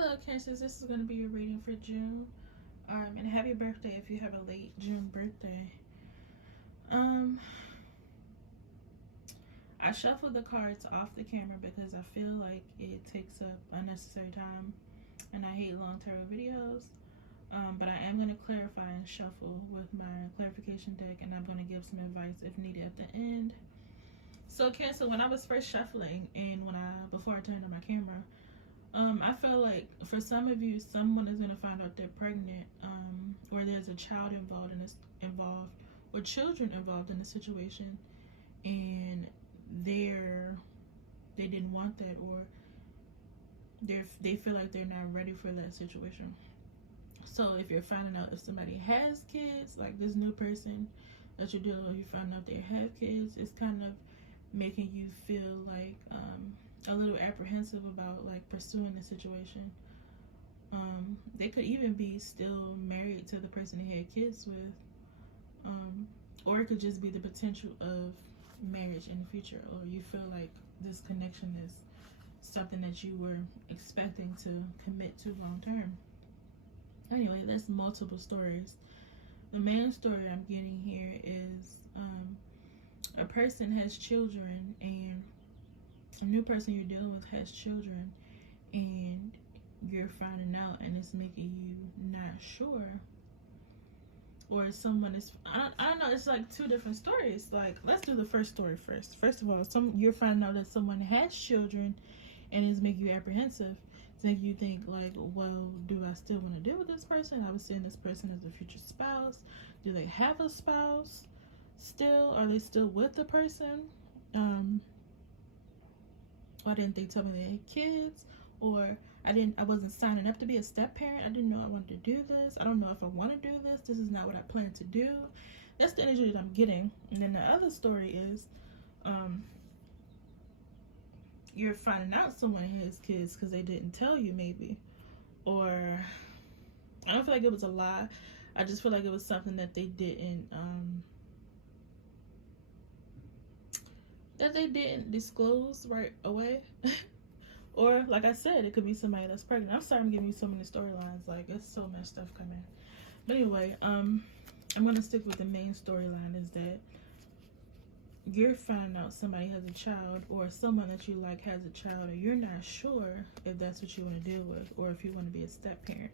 Hello, Cancers. This is going to be your reading for June. And happy birthday if you have a late June birthday. I shuffled the cards off the camera because I feel like it takes up unnecessary time, and I hate long tarot videos. But I am going to clarify and shuffle with my clarification deck, and I'm going to give some advice if needed at the end. So, Cancer, when I was first shuffling and before I turned on my camera, I feel like for some of you, someone is going to find out they're pregnant, or there's a child involved, or children involved in the situation, and they didn't want that, or they feel like they're not ready for that situation. So if you're finding out if somebody has kids, like this new person that you're dealing with, you find out they have kids, it's kind of making you feel like a little apprehensive about like pursuing the situation. They could even be still married to the person they had kids with, or it could just be the potential of marriage in the future, or you feel like this connection is something that you were expecting to commit to long term. Anyway, there's multiple stories. The main story I'm getting here is a person has children, and a new person you're dealing with has children, and you're finding out, and it's making you not sure, or someone is, I don't know, it's like two different stories. Like, let's do the first story first. First of all, you're finding out that someone has children, and it's making you apprehensive. It's making you think like, well, do I still want to deal with this person? I was seeing this person as a future spouse. Do they have a spouse still? Are they still with the person? Why didn't they tell me they had kids? Or I wasn't signing up to be a step parent. I didn't know I wanted to do this. I don't know if I want to do this. This is not what I plan to do. That's the energy that I'm getting. And then the other story is you're finding out someone has kids because they didn't tell you, maybe. Or I don't feel like it was a lie. I just feel like it was something that they didn't disclose right away. Or, like I said, it could be somebody that's pregnant. I'm sorry I'm giving you so many storylines. Like, it's so much stuff coming. But anyway, I'm going to stick with the main storyline, is that you're finding out somebody has a child, or someone that you like has a child, and you're not sure if that's what you want to deal with, or if you want to be a step parent.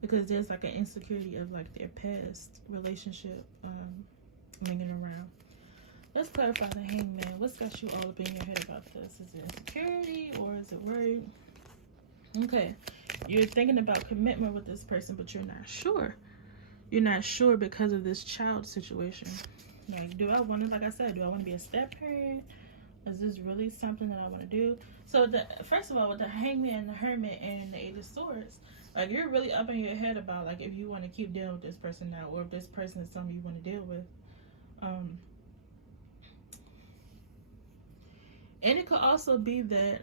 Because there's like an insecurity of like their past relationship ringing around. Let's clarify the Hangman. What's got you all up in your head about this? Is it insecurity, or is it worry? Okay, you're thinking about commitment with this person, but you're not sure. You're not sure because of this child situation. Like, do I want to, like I said, do I want to be a step parent? Is this really something that I want to do? So, first of all, with the Hangman, the Hermit, and the Eight of Swords, like, you're really up in your head about, like, if you want to keep dealing with this person now, or if this person is something you want to deal with. And it could also be that,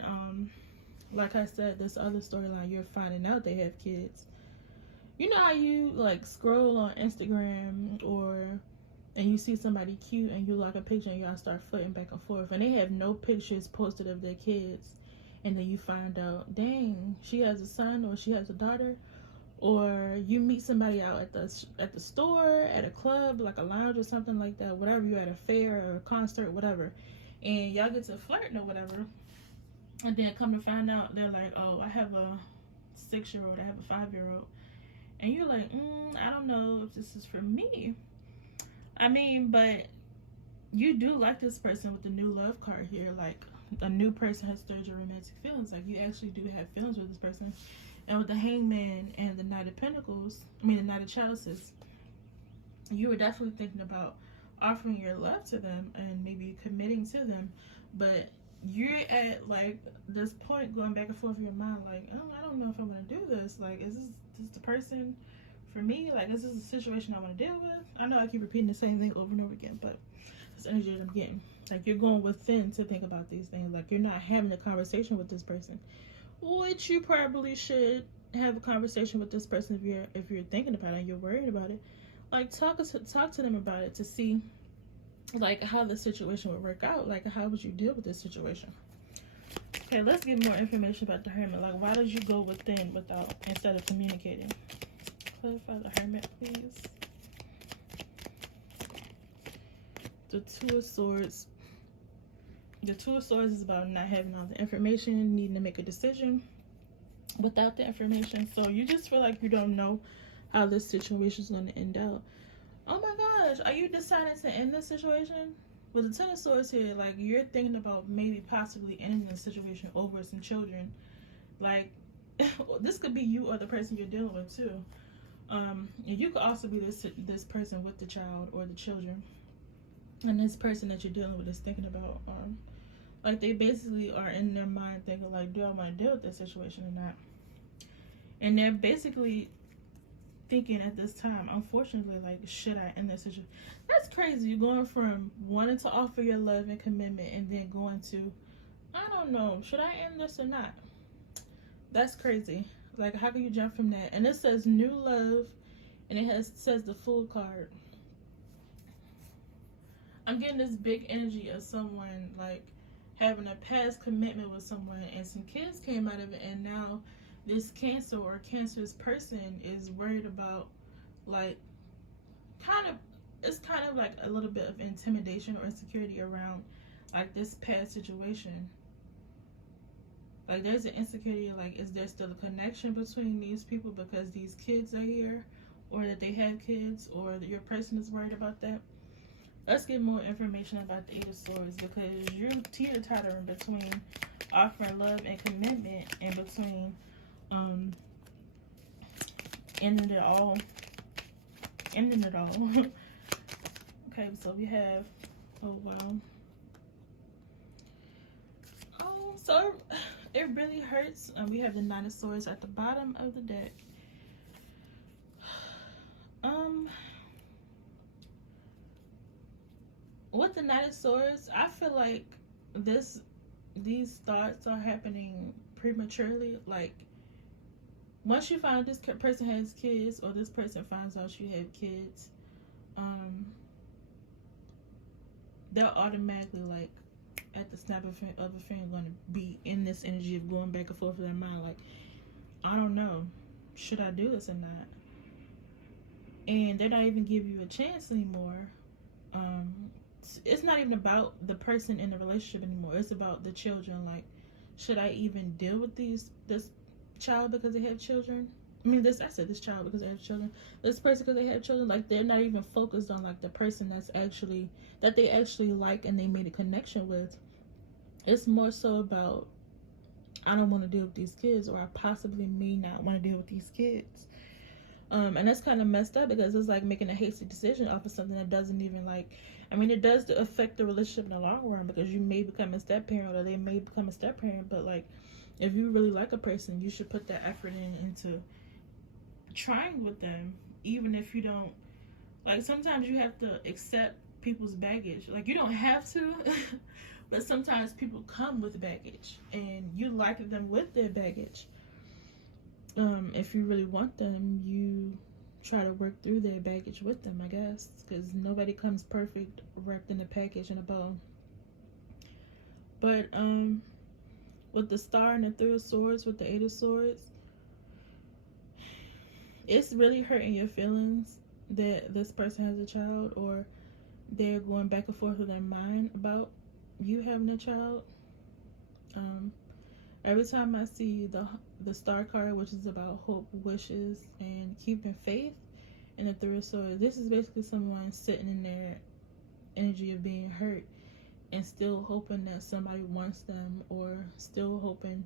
like I said, this other storyline, you're finding out they have kids. You know how you, like, scroll on Instagram, and you see somebody cute, and you like a picture, and y'all start flirting back and forth, and they have no pictures posted of their kids, and then you find out, dang, she has a son, or she has a daughter. Or you meet somebody out at the store, at a club, like a lounge or something like that, whatever, you're at a fair or a concert, whatever, and y'all get to flirting or whatever, and then come to find out, they're like, oh, I have a 6-year-old, I have a 5-year-old, and you're like, I don't know if this is for me. I mean, but you do like this person with the new love card here. Like, a new person has stirred your romantic feelings. Like, you actually do have feelings with this person. And with the Hangman and the Knight of Pentacles, the Knight of Chalices, you were definitely thinking about offering your love to them and maybe committing to them. But you're at, like, this point going back and forth in your mind, like, oh, I don't know if I'm going to do this. Like, is this the person for me? Like, is this a situation I want to deal with? I know I keep repeating the same thing over and over again, but that's the energy that I'm getting. Like, you're going within to think about these things. Like, you're not having a conversation with this person, which you probably should have a conversation with this person if you're thinking about it and you're worried about it. Like, talk to them about it to see, like, how the situation would work out. Like, how would you deal with this situation? Okay, let's get more information about the Hermit. Like, why did you go within instead of communicating? Clarify the Hermit, please. The Two of Swords. The Two of Swords is about not having all the information, needing to make a decision without the information. So you just feel like you don't know how this situation is going to end out. Oh my gosh, are you deciding to end this situation? With the Ten of Swords here, like, you're thinking about maybe possibly ending the situation over some children. Like, this could be you or the person you're dealing with too. And you could also be this person with the child or the children. And this person that you're dealing with is thinking about, like, they basically are in their mind thinking, like, do I want to deal with this situation or not? And they're basically thinking at this time, unfortunately, like, should I end this situation? That's crazy. You're going from wanting to offer your love and commitment and then going to, I don't know, should I end this or not? That's crazy. Like, how can you jump from that? And it says new love, and it says the Fool card. I'm getting this big energy of someone, like, having a past commitment with someone, and some kids came out of it, and now this Cancer or cancerous person is worried about, like, it's kind of like a little bit of intimidation or insecurity around, like, this past situation. Like, there's an insecurity, like, is there still a connection between these people because these kids are here, or that they have kids, or that your person is worried about that? Let's get more information about the Eight of Swords, because you're teeter-tottering between offering love and commitment and between ending it all. Okay, so we have, oh wow. Oh, so it really hurts. We have the Nine of Swords at the bottom of the deck. With the Nine of Swords, I feel like these thoughts are happening prematurely. Like, once you find out this person has kids, or this person finds out you have kids, they're automatically, like, at the snap of a finger, going to be in this energy of going back and forth in their mind. Like, I don't know, should I do this or not? And they're not even giving you a chance anymore. It's not even about the person in the relationship anymore. It's about the children. Like, should I even deal with this child because they have children? I mean, this child because they have children. This person because they have children. Like, they're not even focused on, like, the person that they actually like and they made a connection with. It's more so about, I don't want to deal with these kids, or I possibly may not want to deal with these kids. And that's kind of messed up, because it's like making a hasty decision off of something that doesn't even, like, I mean, it does affect the relationship in the long run, because you may become a step parent, or they may become a step parent. But, like, if you really like a person, you should put that effort into trying with them, even if you don't, like, sometimes you have to accept people's baggage. Like, you don't have to, but sometimes people come with baggage, and you like them with their baggage. If you really want them, you try to work through their baggage with them, I guess, because nobody comes perfect, wrapped in a package and a bow. But with the Star and the Three of Swords, with the Eight of Swords, it's really hurting your feelings that this person has a child, or they're going back and forth with their mind about you having a child. Every time I see the Star card, which is about hope, wishes, and keeping faith, and the Three of Swords, this is basically someone sitting in their energy of being hurt and still hoping that somebody wants them, or still hoping,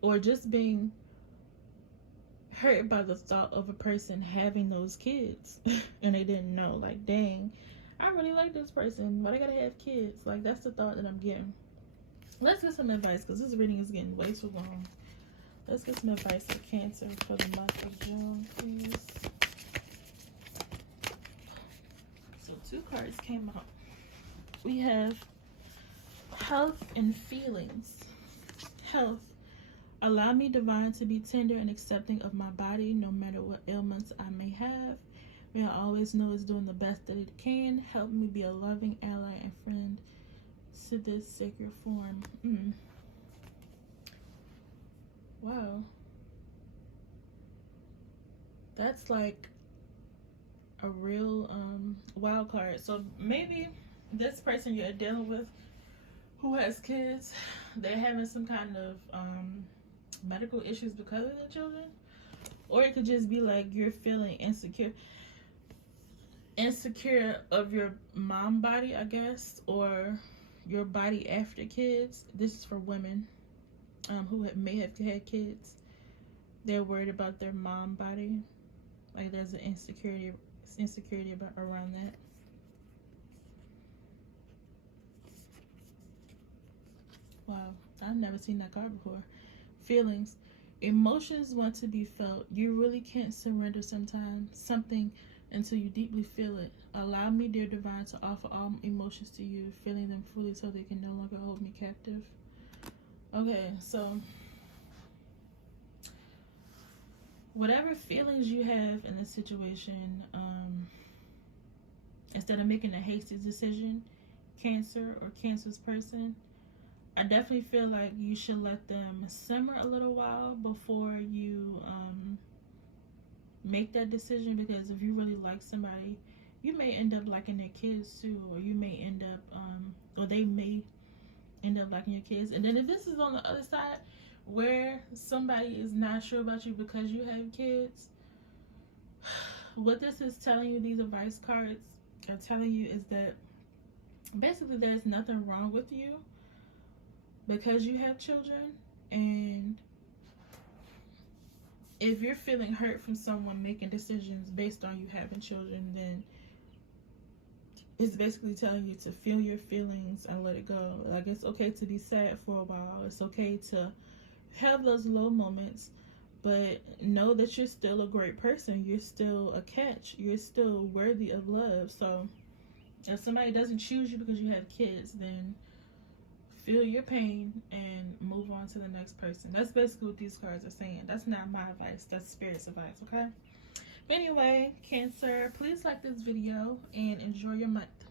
or just being hurt by the thought of a person having those kids and they didn't know. Like, dang, I really like this person, why they gotta have kids? Like, that's the thought that I'm getting. Let's get some advice, because this reading is getting way too long. Let's get some advice for Cancer for the month of June, please. So 2 cards came out. We have health and feelings. Health. Allow me, divine, to be tender and accepting of my body, no matter what ailments I may have. May I always know it's doing the best that it can. Help me be a loving ally and friend. to this sacred form. Wow. That's like a real wild card. So maybe this person you're dealing with who has kids, they're having some kind of medical issues because of the children. Or it could just be like you're feeling insecure of your mom body, I guess, or your body after kids. This is for women who may have had kids. They're worried about their mom body. Like there's an insecurity around that. Wow, I've never seen that card before. Feelings. Emotions want to be felt. You really can't surrender something until you deeply feel it. Allow me, dear divine, to offer all emotions to you, feeling them fully so they can no longer hold me captive. Okay, so whatever feelings you have in this situation, instead of making a hasty decision, Cancer or Cancer's person, I definitely feel like you should let them simmer a little while before you make that decision, because if you really like somebody, you may end up liking their kids too, or you may end up or they may end up liking your kids. And then if this is on the other side where somebody is not sure about you because you have kids, what this is telling you, these advice cards are telling you, is that basically there's nothing wrong with you because you have children. And if you're feeling hurt from someone making decisions based on you having children, then it's basically telling you to feel your feelings and let it go. Like, it's okay to be sad for a while. It's okay to have those low moments, but know that you're still a great person. You're still a catch. You're still worthy of love. So if somebody doesn't choose you because you have kids, then feel your pain and move on to the next person. That's basically what these cards are saying. That's not my advice. That's Spirit's advice, okay? But anyway, Cancer, please like this video and enjoy your month.